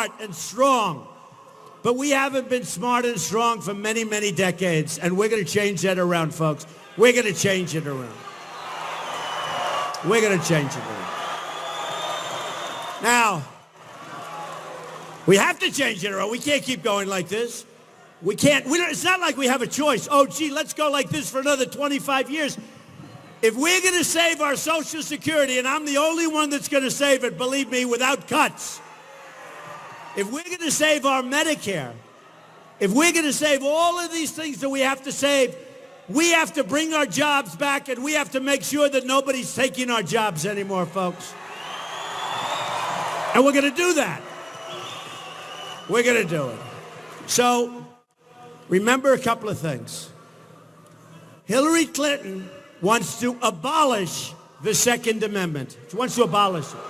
smart and strong. But we haven't been smart and strong for many, many decades, and we're going to change that around, folks. We're going to change it around. We're going to change it around. Now, we have to change it around. We can't keep going like this. We can't. It's not like we have a choice. Oh, gee, let's go like this for another 25 years. If we're going to save our Social Security, and I'm the only one that's going to save it, believe me, without cuts. If we're going to save our Medicare, if we're going to save all of these things that we have to save, we have to bring our jobs back, and we have to make sure that nobody's taking our jobs anymore, folks. And we're going to do that. We're going to do it. So, remember a couple of things. Hillary Clinton wants to abolish the Second Amendment. She wants to abolish it.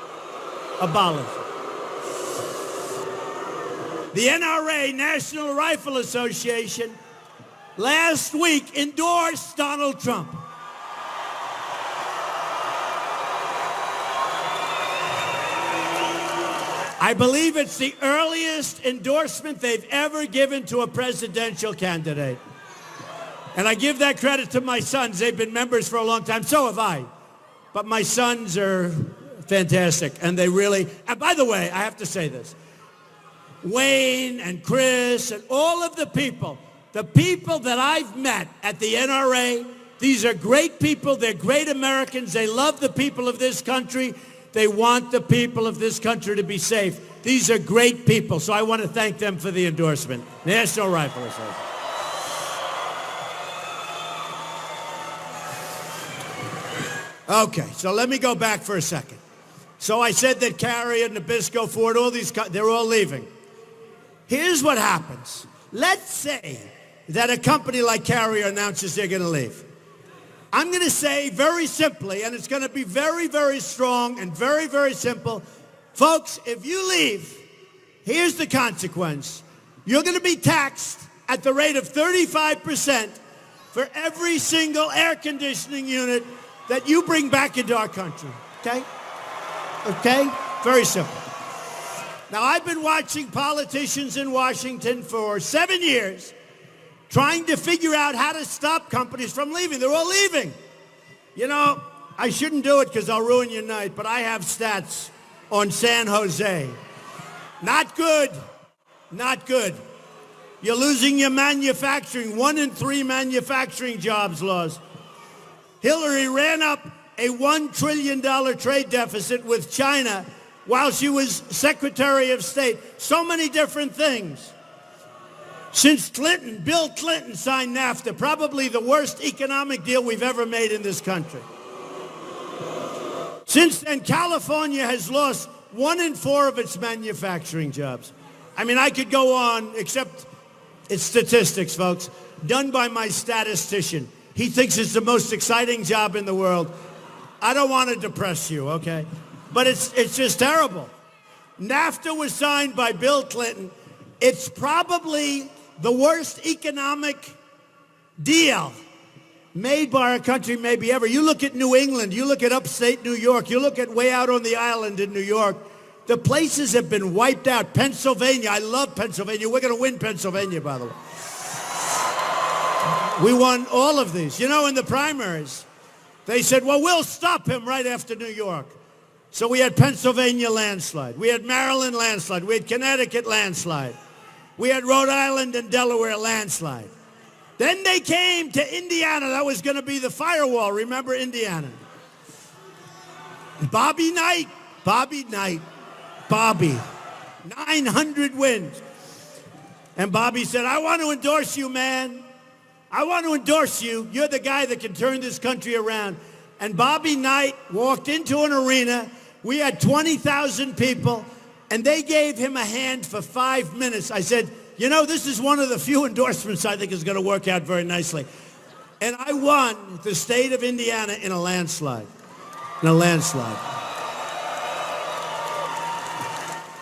Abolish it. The NRA, National Rifle Association, last week endorsed Donald Trump. I believe it's the earliest endorsement they've ever given to a presidential candidate. And I give that credit to my sons. They've been members for a long time. So have I. But my sons are fantastic. And they really, and by the way, I have to say this. Wayne and Chris and all of the people that I've met at the NRA, these are great people. They're great Americans. They love the people of this country. They want the people of this country to be safe. These are great people. So I want to thank them for the endorsement. National Rifle Association. Okay, so let me go back for a second. So I said that Carrier, Nabisco, Ford, all these, they're all leaving. Here's what happens. Let's say that a company like Carrier announces they're going to leave. I'm going to say very simply, and it's going to be very, very strong and very, very simple. Folks, if you leave, here's the consequence. You're going to be taxed at the rate of 35% for every single air conditioning unit that you bring back into our country, okay? Okay? Very simple. Now, I've been watching politicians in Washington for 7 years trying to figure out how to stop companies from leaving. They're all leaving. You know, I shouldn't do it because I'll ruin your night, but I have stats on San Jose. Not good. Not good. You're losing your manufacturing. 1 in 3 manufacturing jobs lost. Hillary ran up a $1 trillion trade deficit with China while she was Secretary of State. So many different things. Since Bill Clinton signed NAFTA, probably the worst economic deal we've ever made in this country. Since then, California has lost 1 in 4 of its manufacturing jobs. I mean, I could go on, except it's statistics, folks, done by my statistician. He thinks it's the most exciting job in the world. I don't want to depress you, okay? But it's just terrible. NAFTA was signed by Bill Clinton. It's probably the worst economic deal made by our country maybe ever. You look at New England, you look at upstate New York, you look at way out on the island in New York, the places have been wiped out. Pennsylvania, I love Pennsylvania. We're going to win Pennsylvania, by the way. We won all of these. You know, in the primaries, they said, well, we'll stop him right after New York. So we had Pennsylvania landslide. We had Maryland landslide. We had Connecticut landslide. We had Rhode Island and Delaware landslide. Then they came to Indiana. That was going to be the firewall. Remember Indiana? Bobby Knight. 900 wins. And Bobby said, I want to endorse you, man. I want to endorse you. You're the guy that can turn this country around. And Bobby Knight walked into an arena. We had 20,000 people, and they gave him a hand for 5 minutes. I said, you know, this is one of the few endorsements I think is going to work out very nicely. And I won the state of Indiana in a landslide. In a landslide.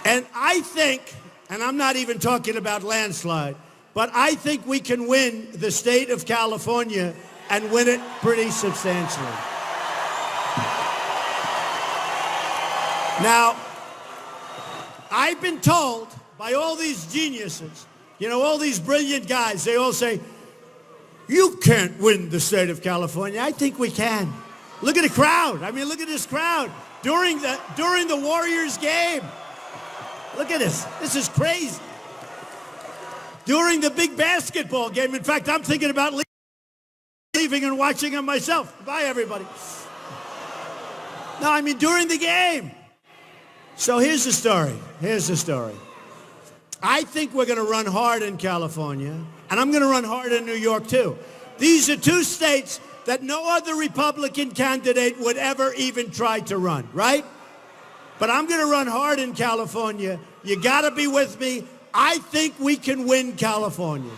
And I think, and I'm not even talking about landslide, but I think we can win the state of California and win it pretty substantially. Now, I've been told by all these geniuses, you know, all these brilliant guys, they all say, you can't win the state of California. I think we can. Look at the crowd. I mean, look at this crowd during the Warriors game. Look at this. This is crazy. During the big basketball game. In fact, I'm thinking about leaving and watching them myself. Bye, everybody. No, I mean, during the game. So here's the story. Here's the story. I think we're going to run hard in California, and I'm going to run hard in New York, too. These are two states that no other Republican candidate would ever even try to run, right? But I'm going to run hard in California. You got to be with me. I think we can win California.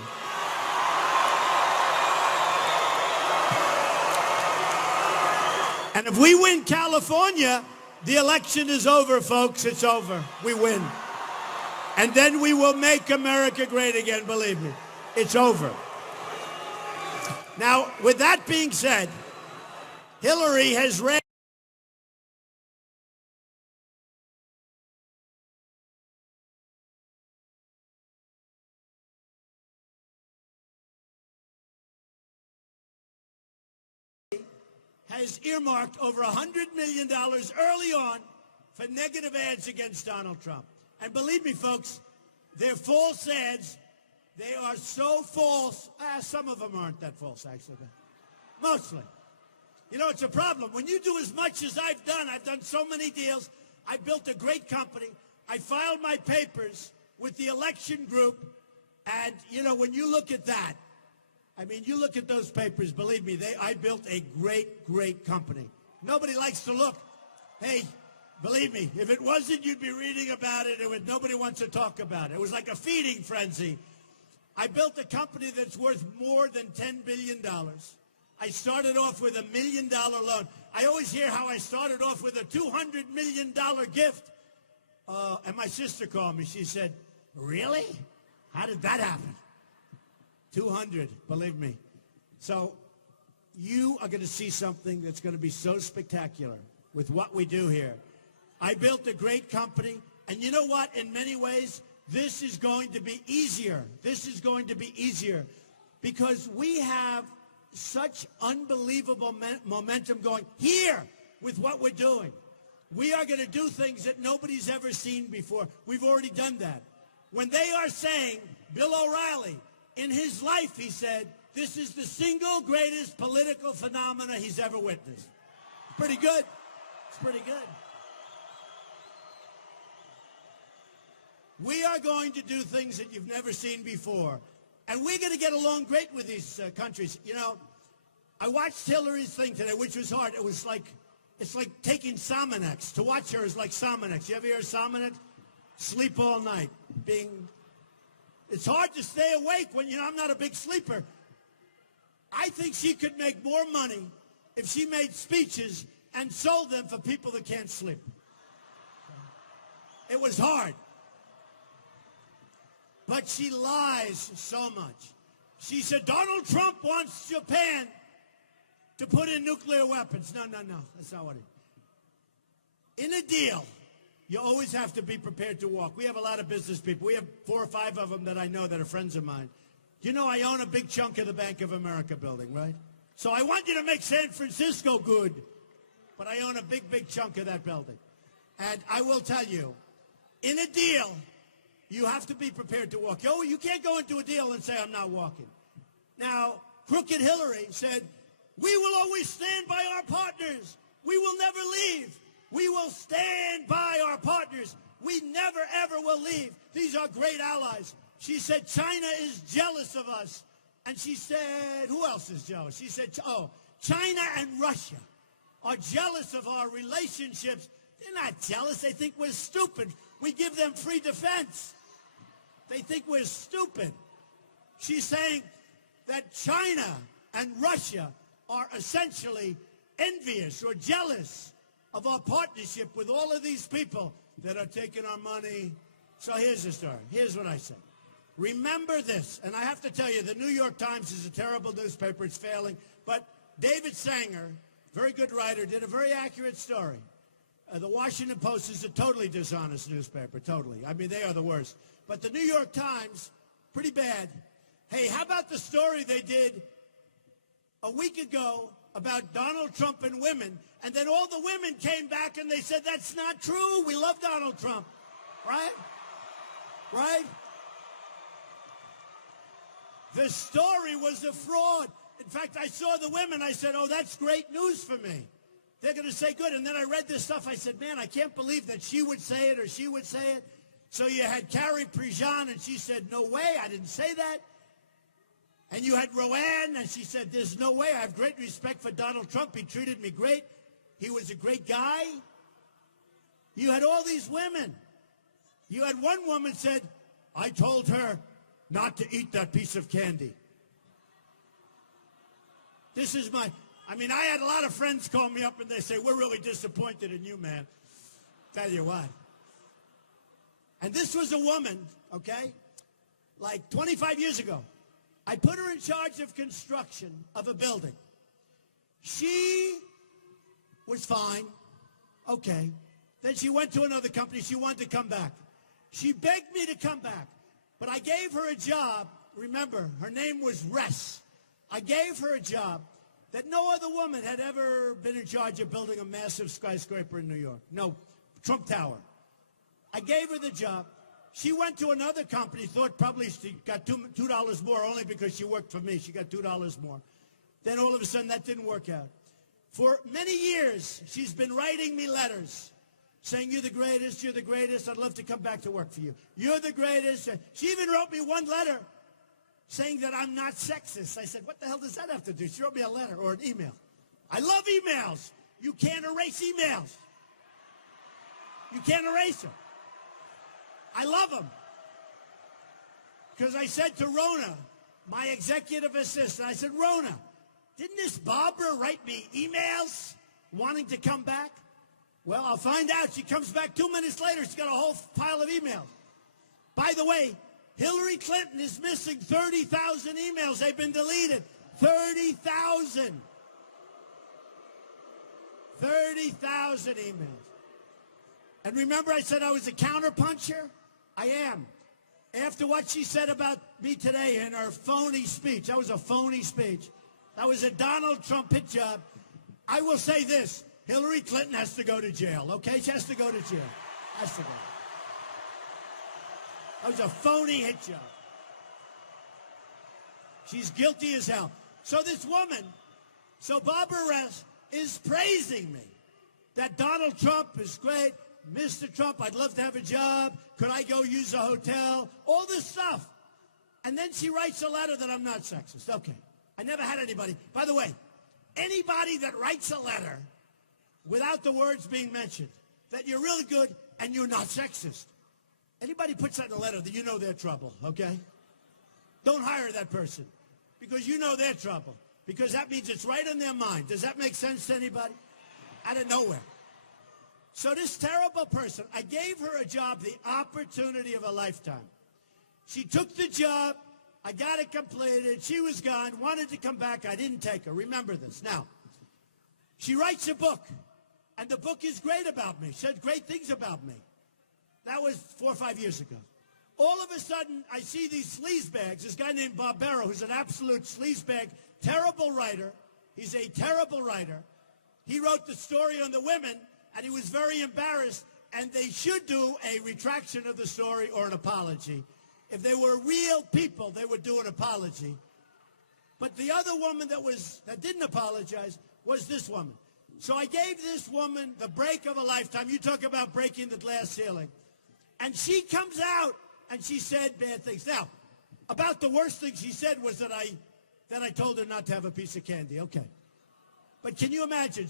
And if we win California, the election is over, folks. It's over. We win. And then we will make America great again, believe me. It's over. Now, with that being said, Hillary has earmarked over $100 million early on for negative ads against Donald Trump. And believe me, folks, they're false ads. They are so false. Some of them aren't that false, actually. Mostly. You know, it's a problem. When you do as much as I've done so many deals. I built a great company. I filed my papers with the election group. And, you know, when you look at that, I mean, you look at those papers, believe me, I built a great, great company. Nobody likes to look. Hey, believe me, if it wasn't, you'd be reading about it. Nobody wants to talk about it. It was like a feeding frenzy. I built a company that's worth more than $10 billion. I started off with $1 million loan. I always hear how I started off with a $200 million gift. And my sister called me. She said, really? How did that happen? 200, believe me. So you are going to see something that's going to be so spectacular with what we do here. I built a great company, and you know what? In many ways, this is going to be easier. This is going to be easier because we have such unbelievable momentum going here with what we're doing. We are going to do things that nobody's ever seen before. We've already done that. When they are saying, Bill O'Reilly, in his life, he said, this is the single greatest political phenomena he's ever witnessed. Pretty good. It's pretty good. We are going to do things that you've never seen before. And we're going to get along great with these countries. You know, I watched Hillary's thing today, which was hard. It was like, it's like taking Sominex. To watch her is like Sominex. You ever hear of Sominex? Sleep all night. It's hard to stay awake when, you know, I'm not a big sleeper. I think she could make more money if she made speeches and sold them for people that can't sleep. It was hard. But she lies so much. She said, Donald Trump wants Japan to put in nuclear weapons. No. That's not what it is. In a deal, you always have to be prepared to walk. We have a lot of business people. We have 4 or 5 of them that I know that are friends of mine. You know I own a big chunk of the Bank of America building, right? So I want you to make San Francisco good, but I own a big, big chunk of that building. And I will tell you, in a deal, you have to be prepared to walk. You can't go into a deal and say, I'm not walking. Now, Crooked Hillary said, we will always stand by our partners. We will never leave. We will stand by our partners. We never, ever will leave. These are great allies. She said China is jealous of us. And she said, who else is jealous? She said, China and Russia are jealous of our relationships. They're not jealous. They think we're stupid. We give them free defense. They think we're stupid. She's saying that China and Russia are essentially envious or jealous of our partnership with all of these people that are taking our money. So here's the story. Here's what I said. Remember this, and I have to tell you, the New York Times is a terrible newspaper. It's failing. But David Sanger, very good writer, did a very accurate story The Washington Post is a totally dishonest newspaper, totally. I mean, they are the worst. But the New York Times, pretty bad. Hey, how about the story they did a week ago about Donald Trump and women, and then all the women came back and they said, that's not true. We love Donald Trump. Right? Right? The story was a fraud. In fact, I saw the women. I said, oh, that's great news for me. They're going to say good. And then I read this stuff. I said, man, I can't believe that she would say it or she would say it. So you had Carrie Prejean, and she said, no way, I didn't say that. And you had Roanne, and she said, there's no way. I have great respect for Donald Trump. He treated me great. He was a great guy. You had all these women. You had one woman said, I told her not to eat that piece of candy. This is my... I mean, I had a lot of friends call me up and they say, we're really disappointed in you, man. Tell you what. And this was a woman, okay, like 25 years ago. I put her in charge of construction of a building. She was fine, okay. Then she went to another company. She wanted to come back. She begged me to come back. But I gave her a job. Remember, her name was Ress. I gave her a job that no other woman had ever been in charge of building a massive skyscraper in New York. No, Trump Tower. I gave her the job. She went to another company, thought probably she got $2 more only because she worked for me. She got $2 more. Then all of a sudden that didn't work out. For many years, she's been writing me letters saying, you're the greatest, I'd love to come back to work for you. You're the greatest. She even wrote me one letter saying that I'm not sexist. I said, what the hell does that have to do? She wrote me a letter or an email. I love emails. You can't erase emails. You can't erase them. I love them. Because I said to Rona, my executive assistant, I said, Rona, didn't this Barbara write me emails wanting to come back? Well, I'll find out. She comes back 2 minutes later. She's got a whole pile of emails. By the way, Hillary Clinton is missing 30,000 emails. They've been deleted. 30,000. 30,000 emails. And remember I said I was a counterpuncher? I am. After what she said about me today in her phony speech, that was a phony speech. That was a Donald Trump hit job. I will say this. Hillary Clinton has to go to jail, okay? She has to go to jail. Has to go. That was a phony hit job. She's guilty as hell. So this woman, so Barbara Ress is praising me that Donald Trump is great. Mr. Trump, I'd love to have a job. Could I go use a hotel? All this stuff. And then she writes a letter that I'm not sexist. Okay. I never had anybody. By the way, anybody that writes a letter without the words being mentioned, that you're really good and you're not sexist. Anybody puts that in a letter, that you know they're trouble, okay? Don't hire that person because you know they're trouble because that means it's right in their mind. Does that make sense to anybody? Out of nowhere. So this terrible person, I gave her a job, the opportunity of a lifetime. She took the job. I got it completed. She was gone, wanted to come back. I didn't take her. Remember this. Now, she writes a book, and the book is great about me. She said great things about me. That was 4 or 5 years ago. All of a sudden, I see these sleazebags, this guy named Barbero, who's an absolute sleazebag, terrible writer. He's a terrible writer. He wrote the story on the women, and he was very embarrassed, and they should do a retraction of the story or an apology. If they were real people, they would do an apology. But the other woman that didn't apologize was this woman. So I gave this woman the break of a lifetime. You talk about breaking the glass ceiling. And she comes out and she said bad things. Now, about the worst thing she said was that I told her not to have a piece of candy. Okay. But can you imagine?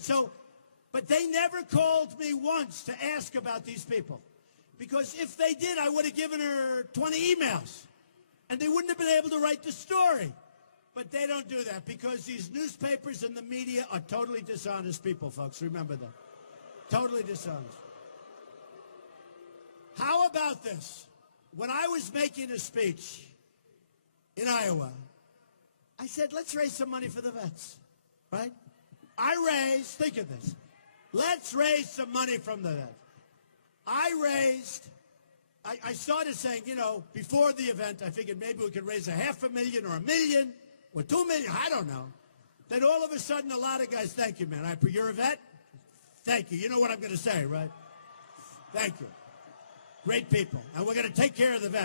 But they never called me once to ask about these people. Because if they did, I would have given her 20 emails. And they wouldn't have been able to write the story. But they don't do that because these newspapers and the media are totally dishonest people, folks. Remember that. Totally dishonest. How about this? When I was making a speech in Iowa, I said, let's raise some money for the vets, right? I raised, think of this, Let's raise some money from the event. I started saying, before the event, I figured maybe we could raise $500,000 or $1 million or $2 million. I don't know. Then all of a sudden, a lot of guys, thank you, man. You're a vet? Thank you. You know what I'm going to say, right? Thank you. Great people. And we're going to take care of the vet.